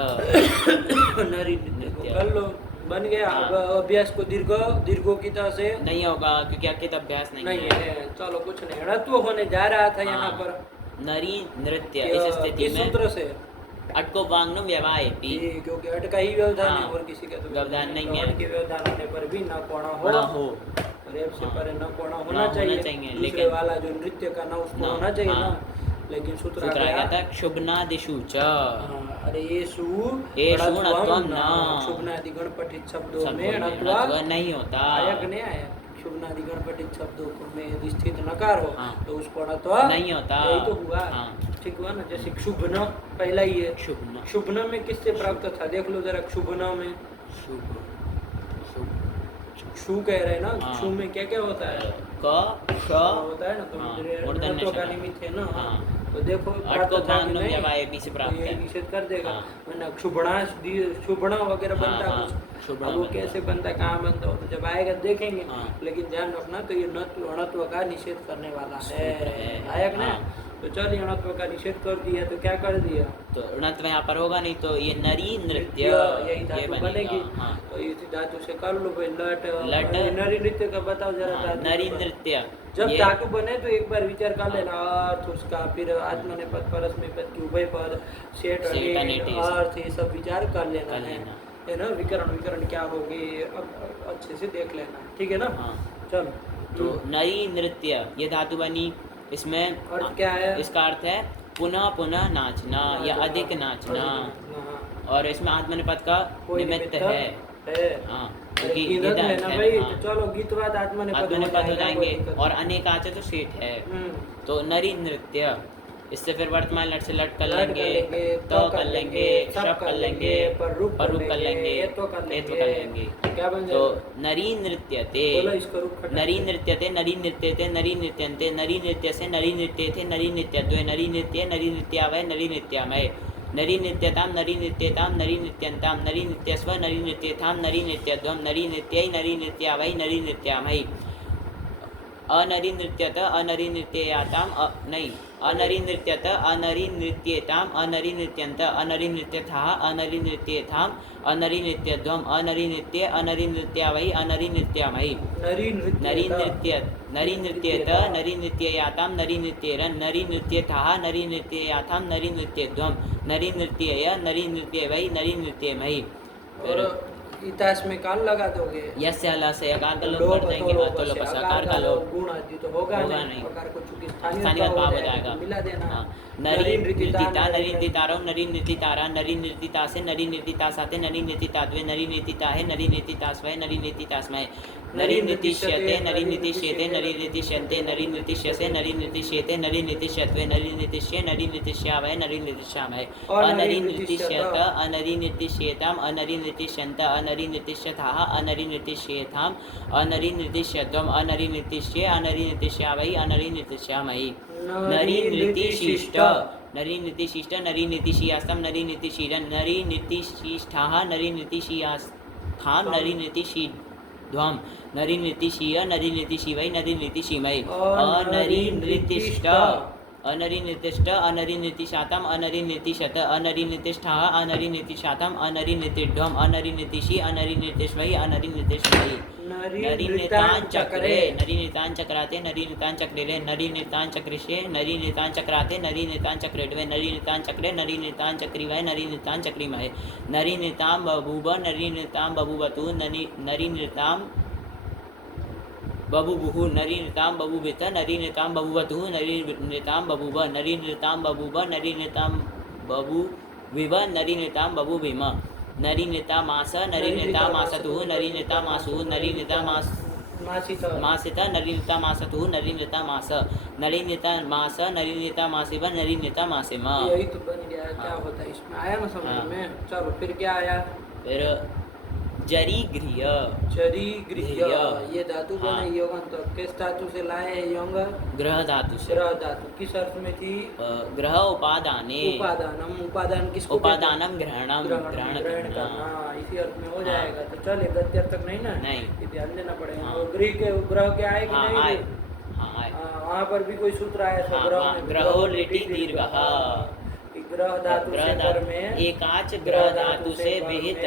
नरी नृत्य को नृत्य। कर लो, बन गया। हाँ। अब अभ्यास को दीर्घों की तरह से नहीं होगा क्योंकि अंकित अभ्यास नहीं है। चलो कुछ नहीं, ऋत्व होने जा रहा था यहाँ हाँ। पर। नरी नृत्य इस स्थिति किस में सूत्र से? अटको वांगनु व्यवाय भी ये क्योंकि अट का ही व्यवधान है, हाँ। और किसी का तो व्यवधान नहीं है। अट के व्यवधान होने पर भी न कोणा न हो, हो। रेप से हाँ। परे न कोणा न होना होना चाहिए। चाहिए, दूसरे लेकिन- वाला जो नृत्य का ना उसको ना, होना चाहिए हाँ। ना। लेकिन सूत्र सूत्र आ आ गया गया। था क्षुभनादिषु च हाँ, अरे ये सु एषु णत्वम णत्वम न। न। क्षुभनादि गणपठित शब्दों शब्दों में में णत्वा णत्व नहीं होता। आया कि नहीं आया? क्षुभनादि गणपठित शब्दों में यदि स्थित नकार हो हाँ। तो उसको णत्वा नहीं होता। यही तो हुआ। हाँ। ठीक हुआ ना। जैसे क्षुभन पहला ही है। शुभ क्षुभन में किससे प्राप्त था? देख लो जरा। क्षुभन में शुभ शुभ क्षु कह रहे हैं ना। हाँ। क्षु में क्या क्या होता है? क श होता है ना, तो हाँ, मेरे मूर्धन्य णत्व का षकार। निमित्त है ना। हाँ। तो देखो अटको प्राप्त था कि वांगनु नहीं? व्यवाय भी से तो प्राप्त ये है। निषेध कर देगा। हाँ। वरना क्षुभणा वगैरह हाँ, बनता हाँ, कुछ। क्षुभणा अब वो बनता। कैसे बनता, कहाँ बनता हो, तो जब आएगा देखेंगे। हाँ। लेकिन ध्यान रखना, तो ये णत्व का निषेध करने वाला सूत्र है। है। आया कि नहीं? हाँ। तो चलिए, णत्व का निषेध कर दिया तो क्या कर दिया? तो णत्व यहाँ पर होगा नहीं, तो ये नरी नृत्य यही ये धातु बनेगा। बनेगी। हाँ। तो इसी धातु से कर लो भाई। लट। नरी नृत्य का बताओ जरा। हाँ, धातु नरी का। नृत्य जब ये धातु बने तो एक बार विचार कर लेना अर्थ उसका, फिर आत्मनेपद परस्मै पद की उभय पद, सेठ सेठ, अनेट, अनेट, अर्थ, ये सब विचार कर लेना कर है। लेना। है ना। विकरण क्या होगी अब अच्छे से देख लेना। ठीक है ना। हाँ। चलो। तो नरी नृत्य ये धातु बनी। इसमें अर्थ क्या है? इसका अर्थ है पुनः पुनः नाचना या अधिक नाचना। हाँ। और इसमें आत्मनिपद का कोई निमित्त निमित्त है। हाँ, क्योंकि गीत है निदान ना है, भाई। हाँ। तो चलो, गीतवाद आत्मनेपद आत्मनिपद हो जाएगा, कोई जाएंगे। दिक्कत और नहीं। अनेकाच तो सेठ है। हम्म। तो नरी नृत्य इससे फिर वर्तमान लट से लट कर लट लेंगे, तो कर लेंगे, शप कर लेंगे, रूप कर लेंगे, एत्व कर लेंगे। क्या बन तो जाएगा? नरी नृत्यते, बोलो इसको रूप खटाक नरी से। नृत्यते, नरी नृत्यते, नरी नृत्यन्ते, नरी नृत्य से नरी नृत्यते, नरी नृत्यद्वय, नरी नृत्य, नरी नृत्यावय, नरी नृत्यामय, नरी नृत्यतां, नरी नृत्यतां, नरी नृत्यन्तां, नरी नृत्यस्व, नरी नृत्यथां, नरी नृत्यध्वं, नरी नृत्यै, नरी नृत्यावै, नरी नृत्यामय, अनरी नृत्यत, अनरी नृत्ययाताम, नहीं, अनरी नृत्यत, अनरी नृत्येताम, अनरी नृत्यन्त, अनरी नृत्यथाः, अनरी नृत्येथाम, अनरी नृत्यध्वम, अनरी नृत्ये, अनरी नृत्यावै, अनरी नृत्यामयि, नरी नरी नृत्य नृत्य, नरी नृत्येत, नरी नृत्ययाताम, नरी नृत्येरन्, नरी नृत्यथाः, नरी नृत्ययाथाम, नरी नृत्यध्वम, नरी नृत्येय, नरी नृत्येवै, नरी नृत्येमयि। और इतास में कान लगा दोगे, यस्य हलः से अकार का लोप कर देंगे, तो लोप सकार का लोप गुण आदि तो होगा नहीं। अकार को चूंकि स्थानीय भाव हो जाएगा। मिला देना। हाँ, नरी नृतिता, नरी नृतितारो, नरी नृतितारा, नरी नृतिता से, नरी नृतिता साथे, नरी नृतिताद्वे, नरी नृतिताहे, नरी नृतितास्वय, नरी नृतितास्मय, नरी नृतिष्यते, नरी नृतिष्येते, नरी नृतिष्यन्ते, नरी नृतिष्यसे, नरी नृतिष्येते, नरी नृतिष्यत्वे, नरी नृतिष्ये, नरी नृतिष्यावय, नरी नृतिष्यामय, अनरी नृतिष्यत, अनरी नृतिष्येताम, अनरी नृतिष्यन्त, अनरी नृतिष्यथाः, अनरी नृतिष्येथाम, अनरी नृतिष्यध्वम, अनरी नृतिष्ये, अनरी नृतिष्यावै, अनरी नृतिष्यामयि, नरी नृतिशिष्ट, नरी नृतिशिष्ट, नरी नृतिशियास्तम, नरी नृतिशीरन्, नरी नृतिशिष्ठाः, नरी नृतिशियास्थां, नरी नृतिशीध्वम, नरी नृतिशीय, नरी नृतिशिवै, नरी नृतिशीमयि, अनरी नृतिष्ट, अनरी नृतिष्ट, अनरी नृतिशातम, अनरी नृतिशत, अनरी नृतिष्ठाः, अनरी नृतिशातम, अनरी नृतिध्वम, अनरी नृतिशी, अनरी नृतिष्वै, अनरी नृतिष्मयि, नरी नृतान् चक्रे, नरी नृतान् चक्राते, नरी नृतान् चक्रिरे, नरी नृतान् चक्रिष्ये, नरी नृतान् चक्राते, नरी नृतान् चक्रिड्वे, नरी नृतान् चक्रे, नरी नृतान् चक्रिवै, नरी नृतान् चक्रिमहे, नरी नृतां बभूव, नरी नृतां बभूवतु, नरी नृतां बभूवुः, नरी नृतां बभूवित, नरी नृतां बभूवतुः, नरी नृतां बभूव, नरी नृतां बभूव, नरी नृतां बभूविव, नरी नृतां बभूविम, नरी नृतामास, नरी नृतामासतुः, नरी नृतामासुः, नरी नृतामासित, नरी नृतामासतुः, नरी नृतामास, नरी नृतामास, नरी नृतामासिव, नरी नृतामासिम। यही तो बन गया है। क्या होता है इसमें, आया ना समझ में? चलो फिर क्या आया? फिर जरी गृह, जरी गृह, ये धातु हाँ। बने योगन, तो किस धातु से लाए हैं योंग? ग्रह धातु से। ग्रह धातु किस अर्थ में थी? ग्रह उपादाने, उपादानम, उपादान किसको? उपादानम ग्रहणम, ग्रहण करना, इसी अर्थ में हो जाएगा। तो चले गद्य अर्थ तक नहीं ना, नहीं, ये ध्यान देना पड़ेगा। हाँ। और गृह के ग्रह के आए कि हाँ, नहीं? आए, हाँ, आए। वहाँ पर भी कोई सूत्र आया था। हाँ, ग्रह में ग्रहो लिटि दीर्घः, ग्रह धातु से कर में एकाच ग्रह धातु से विहित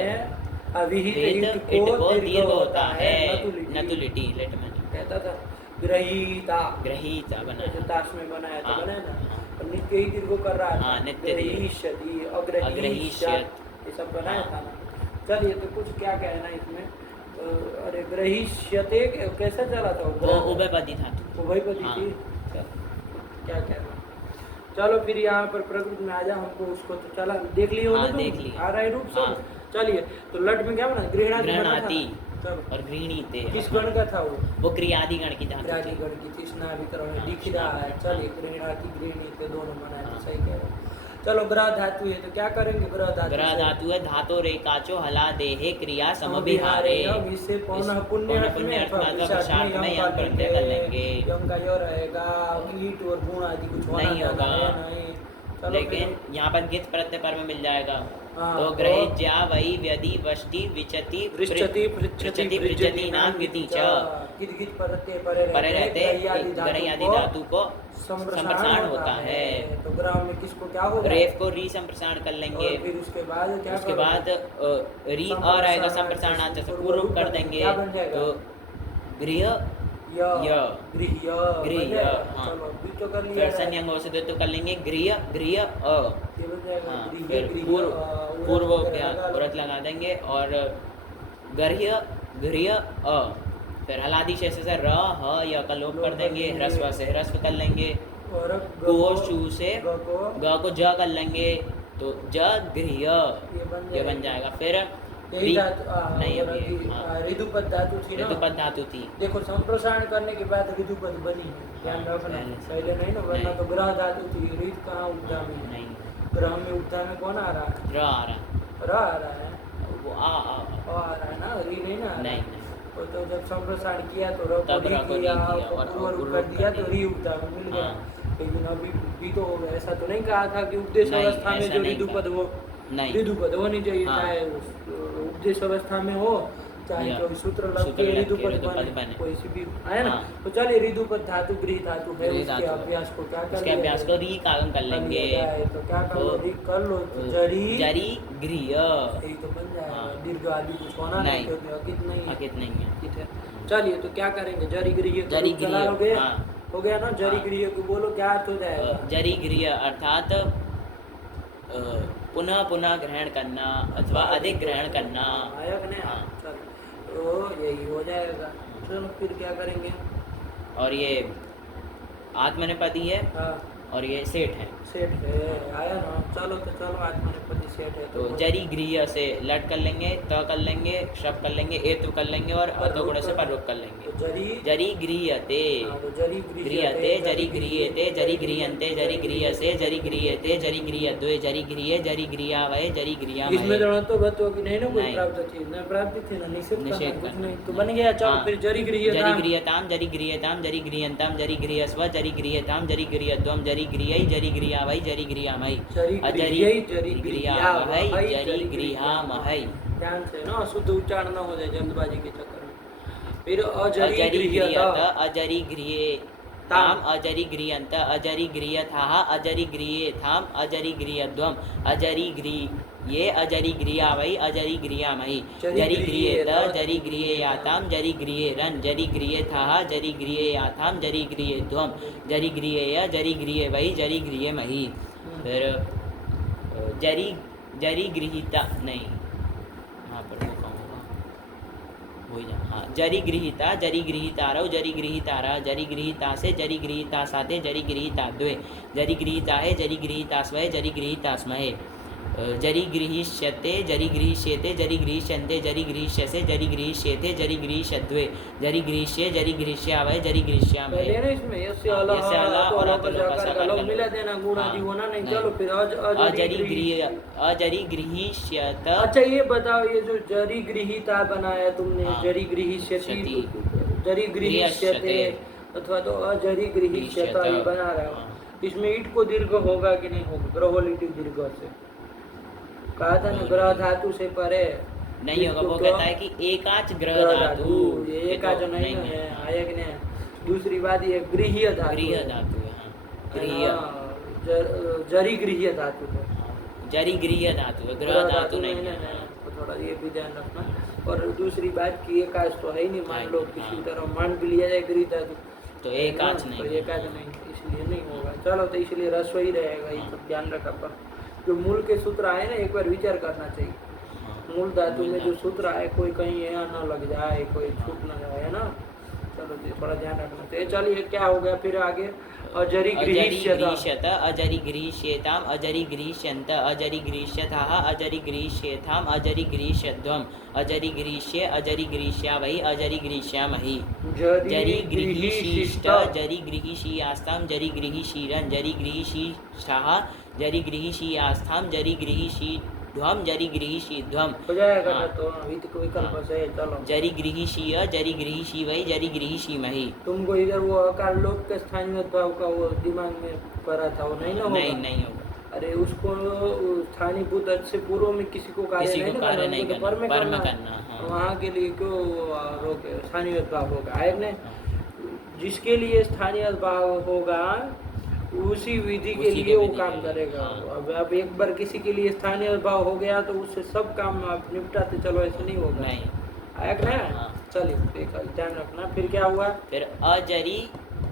अविहित इट ईट को दीर्घ होता है, न न तो लिटि, लेट में कहता था ग्रहीता, ग्रहीता बना जैसे ताश में बनाया था, हाँ, बनाया ना। हाँ। और नित्य ही दीर्घ कर रहा था। हाँ, नित्य दीर्घ। ग्रहीष्यति, अग्रहीष्यत, ये सब बनाया था ना। चलिए, तो कुछ क्या कहना इसमें? अरे ग्रहीष्यते कैसा चला था? वो उभयपदी धातु, उभयपदी हाँ। थी। क्या कहना? चलो फिर यहाँ पर प्रकृति में आ जा, हमको उसको तो चला देख लिए हो हाँ, ना तुम? देख लिया। आ रहा है रूप सब। हाँ। चलिए, तो लट में क्या बना? गृहणाति बना था ना? गृहणाति चलो, और गृहणीते, किस गण का था वो? वो क्रियादि गण की धातु राजी थी। गण की थी। स्नाभिकरण में हाँ, दिख रहा है। स्नाभिकरण। चलिए, गृहणाति गृहणीते दोनों बनाए थे, हाँ। सही कह रहे हो। चलो, ग्रह धातु है तो क्या करेंगे? ग्रह धातु ग्रह से? धातु है धातो रेकाचो हला देहे क्रिया समभिहारे, इससे पौनः पुण्य अर्थ में अथवा विशार्थ में यम प्रत्यय कर लेंगे। यम का यो रहेगा। ईट और गुण आदि कुछ होना नहीं होगा। नहीं। चलो लेकिन फिर- यहाँ पर गित प्रत्यय पर में मिल जाएगा। हाँ, तो ग्रहिज्या वही व्यधि वष्टि विचति पृच्छति पृच्छति पृच्छति नाम गिति च, गित गित प्रत्यय परे परे रहते ग्रह्यादि धातु को संप्रसारण संप्रसारण होता है। तो ग्रह में किसको क्या होगा? रेफ को री संप्रसारण कर लेंगे। और फिर उसके बाद क्या उसके करोगे? बाद री और आएगा संप्रसारणार्थ से पूर्व कर देंगे। क्या बन जाएगा? तो गृह य, य, गृह, गृह, बन जाएगा। हाँ। चलो, भी तो कर लिया फिर है। संयंग से तो कर लेंगे गृह गृह अ, ये बन जाएगा। हाँ, गृह, फिर गृह, पूर्व उरत क्या लगा लो। उरत लगा देंगे और गृह गृह अ, फिर हलादी शेष से र ह य का लोप कर देंगे, ह्रस्व से ह्रस्व कर लेंगे, और गो शू से ग को ग को ज कर लेंगे, तो ज गृह ये ये बन जाएगा। फिर यही धातु नहीं, अभी, हाँ। ऋदुपद धातु थी ना। ऋतुपद धातु थी। देखो संप्रसारण करने के बाद ऋदुपद बनी है, ध्यान हाँ, रखना। पहले से। पहले नहीं ना, वरना नहीं। तो ग्रह धातु थी। ऋत कहाँ उपधा में है? नहीं, ग्रह में उपधा में कौन आ रहा है? र आ रहा र आ रहा है, वो आ आ रहा है ना, री नहीं ना आ रहा नहीं, है। नहीं। तो जब संप्रसारण किया तो र को तब री र को री किया किया और और पूर्व रूप पूर्व कर रूप दिया कर तो दिया। री उपधा में मिल गया। हाँ। लेकिन अभी भी तो ऐसा तो नहीं कहा था कि उपदेश नहीं, अवस्था में ऐसा जो नहीं ऋदुपद हो, नहीं। ऋदुपद होनी चाहिए। हाँ। चाहे उपदेश अवस्था में हो, चाहे या कोई सूत्र लग सूत्र के लग के ऋदुपद ऋदुपद बने, बने। कोई सी भी है ना। हाँ। तो चलिए ऋदुपद धातु गृह धातु है, गृह उसके धातु है। अभ्यास को क्या कर उसके लिया अभ्यास जाए? को री का हम कर लेंगे। लिया जाए तो क्या कर लो? तो- री कर लो तो जरी जरी गृह यही तो बन जाएगा। हाँ। दीर्घ आदि कुछ होना नहीं, नहीं। क्योंकि अकित नहीं है। अकित नहीं है। ठीक है, चलिए तो क्या करेंगे? जरी गृह तो जरी चला गृह, लोगे? हाँ। हो गया ना जरी हाँ। गृह को, बोलो क्या अर्थ हो जाएगा? जरी गृह अर्थात पुनः पुनः ग्रहण करना अथवा अधिक ग्रहण करना। आया कि नहीं? हाँ। चलो तो यही हो जाएगा। चलो फिर क्या करेंगे? और ये आत्मनेपदी है हाँ, और ये सेठ है। सेठ है, आया ना। चलो तो चलो, आत्मनेपदी सेठ है तो जरी गृह से लट कर लेंगे, त कर लेंगे, शब कर लेंगे, एतु कर लेंगे और अतोगुण से पर रुक कर लेंगे। तो जरी जरी गृहते हाँ, तो जरी गृहते जरी गृह्यते जरी गृह्यन्ते जरी गृह्यसे जरी गृह्यते जरी गृह्यद्वे जरी गृह्ये जरी गृह्यावय जरी इसमें गृह्यामहे। दोनों तो बतो कि नहीं ना, कोई नहीं। प्राप्त थी ना, प्राप्ति थी ना, निषेध करना निषेध कुछ करना। नहीं, तो बन गया। चलो हाँ। फिर जरी गृह जरी गृह्यताम जरी गृह्यताम जरी गृह्यन्ताम जरी गृह्यस्व जरी गृह्यताम जरी गृह्यद्वम जरी गृह्यै जरी गृह्यावै जरी गृह्यामहि जरी अजरी गृह्यै जरी गृह्यावहै गृह्यावहै जरी गृह्यामहै। ध्यान से ना, शुद्ध उच्चारण न हो जाए जल्दबाजी के चक्कर में। फिर अजरी अजरी गृह्यत गृह्यत अजरी गृह्येताम अजरी गृह्यन्त अजरी गृह्यथाः अजरी गृह्येथाम अजरी गृह्यद्वम अजरी गृह्ये अजरी गृह्यावै अजरी गृह्यामहि जरी गृह्येत जरी गृह्येयाताम जरी गृह्येरन् जरी गृह्येथाः जरी गृह्येयाथाम जरी गृह्येद्वम जरी गृह्येय जरी गृह्येवै जरी गृह्येमहि। फिर जरी जरी गृहीता नहीं, यहाँ पर वो कहाँ होगा, वही जा। हाँ, जरी गृहीता जरी गृहीतारौ जरी गृहीतारा जरी गृहीता से जरी गृहीता साथे जरी गृहीता द्वे जरी गृहीता है जरी गृहीतास्वय जरी गृहीतास्महे जरी गृहीष्यते जरी गृहीष्येते जरी गृहीष्यन्ते जरी गृहीष्यसे जरी गृहीष्येते जरी गृहीष्यद्वे जरी गृहीष्ये जरी गृहीष्यावय जरी गृहीष्यामहे। पहले ना इसमें यस्य हाँ, अलह यस्य अलह तो और अलग अतुल का जाकर साकार अलग कर मिला लो। देना, गुण आदि हाँ, होना नहीं। नहीं। चलो फिर अजरी गृह अजरी गृहीष्यत। अच्छा ये बताओ, ये जो जरी गृहीता बनाया तुमने, हाँ। जरी गृहीष्यति, क्षति। जरी गृहीष्यते गृह्यष्यते। अथवा तो अजरी गृहीष्यत गृहीष्यत। ये बना रहे हो। हाँ। इसमें ईट को दीर्घ होगा कि नहीं होगा? ग्रहोलिटी दीर्घ से कहा था ना, ग्रह धातु से परे नहीं होगा। वो कहता है कि एकाच ग्रह धातु, ये एकाच तो नहीं है। है, आया कि नहीं? दूसरी बात ये गृह्य धातु गृह है। धातु है। हाँ, गृह हाँ, जरी गृह्य धातु है। जरी गृह धातु है, ग्रह धातु नहीं है। तो थोड़ा ये भी ध्यान रखना। और दूसरी बात की एकाच तो है ही नहीं, मान लो किसी हाँ। तरह मान भी लिया जाए गृह धातु, तो एकाच तो नहीं एकाच नहीं, इसलिए नहीं होगा। चलो तो इसलिए रस्व ही रहेगा, ये सब ध्यान रखा। पर जो मूल के सूत्र आए ना, एक बार विचार करना चाहिए। हाँ। मूल धातु में जो सूत्र आए, कोई कहीं यहाँ ना लग जाए, कोई छूट ना जाए, है ना। चलो तो थोड़ा ध्यान रखना चाहिए। चलिए क्या हो गया फिर आगे? अजरी अजरी गृहीष्यत गृहीष्यत अजरी गृहीष्येताम अजरी गृहीष्यन्त अजरी गृहीष्यथाः अजरी गृहीष्येथाम अजरी गृहीष्यद्वम अजरी गृहीष्ये अजरी गृहीष्यावै अजरी गृहीष्यामहि जरी गृहीशिष्ट जरी गृहीषीयास्ताम जरी गृहीषीरन् जरी गृहीषीष्ठाः जरी गृहीषीयास्थाम जरी गृहीषीध्वम जरी गृहीषीध्वम। हो जाएगा ना, हाँ। तो विकल्प से चलो। जरी गृहीषीय जरी गृहीषीवै जरी गृहीषीमहि। तुमको इधर वो अकार लोक के स्थानीय भाव का वो दिमाग में पड़ा था, वो नहीं ना होगा? नहीं होगा। अरे उसको स्थानीय भूत से पूर्व में किसी को कार्य किसी को नहीं कार्य करना, नहीं उनको तो करना, पर पर में करना। करना। हाँ। वहाँ के लिए क्यों रोके? स्थानीय भाव होगा, है ना? जिसके लिए स्थानीय भाव होगा उसी विधि के उसी के लिए वो विधि काम के लिए, करेगा। हाँ। अब एक बार किसी के लिए स्थानीय भाव हो गया तो उससे सब काम आप निपटाते चलो, ऐसे नहीं होगा। नहीं। आया कि नहीं? हाँ। चलिए देखा, ध्यान रखना। फिर क्या हुआ? फिर अजरी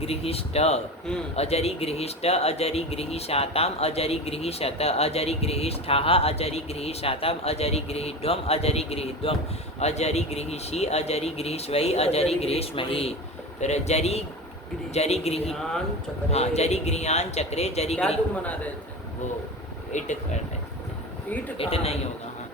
गृहिष्ट अजरी गृहिष्ट अजरी गृहिशाताम अजरी गृहिशत अजरी गृहिष्ठाः अजरी गृहिशाताम अजरी गृहिध्वम अजरी गृहिध्वम अजरी गृहिषि अजरी गृहिष्वै अजरी गृहिष्महि। फिर जरी जरी गृहि चक्रे। हाँ, जरी गृहान चक्रे जरी क्या गृह तुम बना रहे थे? वो इट कर रहे थे। ईट इट कहाँ नहीं है? होगा। हाँ,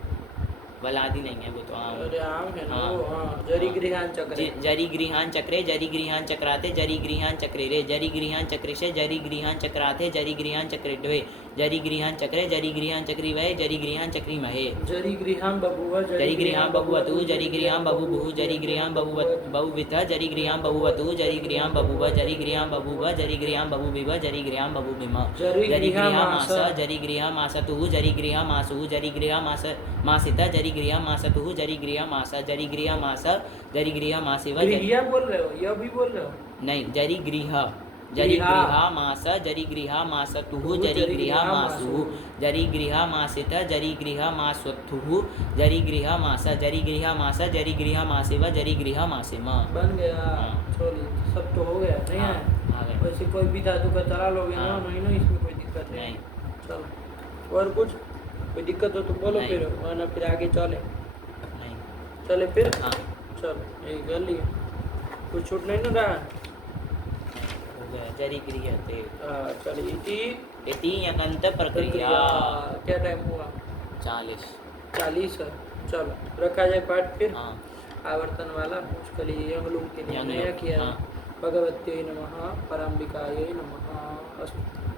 वलादि नहीं है वो तो आम। अरे आम है ना हाँ। वो, हाँ जरी गृहान चक्रे। जरी गृहान चक्रे जरी गृहान चक्राते जरी गृहान चक्रे रे जरी गृहान चक्रेशे जरी गृहान चक्राते जरी गृहान चक्रे द्वे जरी गृहान चक्रे जरी गृहान चक्री वै जरी गृहान चक्री महे जरी गृहाम बभुव जरी गृहाम बहुवतु जरी गृहाम बहुबुः जरी गृहाम बहुवित जरी गृहाम बहुवतु जरी गृहाम बभुव जरी गृहाम बभुव जरी गृहाम बभुविव जरी गृहाम बभुविम जरी गृहामास जरी गृहामासतुः जरी गृहामासुः जरी गृहामास मासित जरी गृहामासतुः जरी गृहामास जरी गृहामास जरी गृहामासिव गृहिया बोल रहे हो, यह भी बोल रहे हो? नहीं जरी गृह जरी गृहामास जरी गृहामासतुः जरी गृहामासुः जरी गृहामासित जरी गृहामासतुः जरी गृहामास जरी गृहामास जरी गृहामासिव जरी गृहामासिम। बन गया। हाँ। चलो सब तो हो गया नहीं हाँ, है? आ गया। वैसे कोई भी धातु का तरा लोगे ना, हाँ। नहीं ना इसमें कोई दिक्कत नहीं। चलो और कुछ कोई दिक्कत हो तो बोलो, नहीं। फिर वरना फिर आगे चले नहीं। चले फिर। हाँ चलो यही कर लिए, कुछ छूट नहीं ना रहा। हो गया जरी गृह्यते चलिए इति यकंत प्रक्रिया। क्या टाइम हुआ? 40। 40। चलो रखा जाए पाठ फिर। हाँ आवर्तन वाला उसके लिए यंग लोग के लिए यंग नया लोग, किया। हाँ। भगवत्यै नमः, पराम्बिकायै नमः। अस्तु।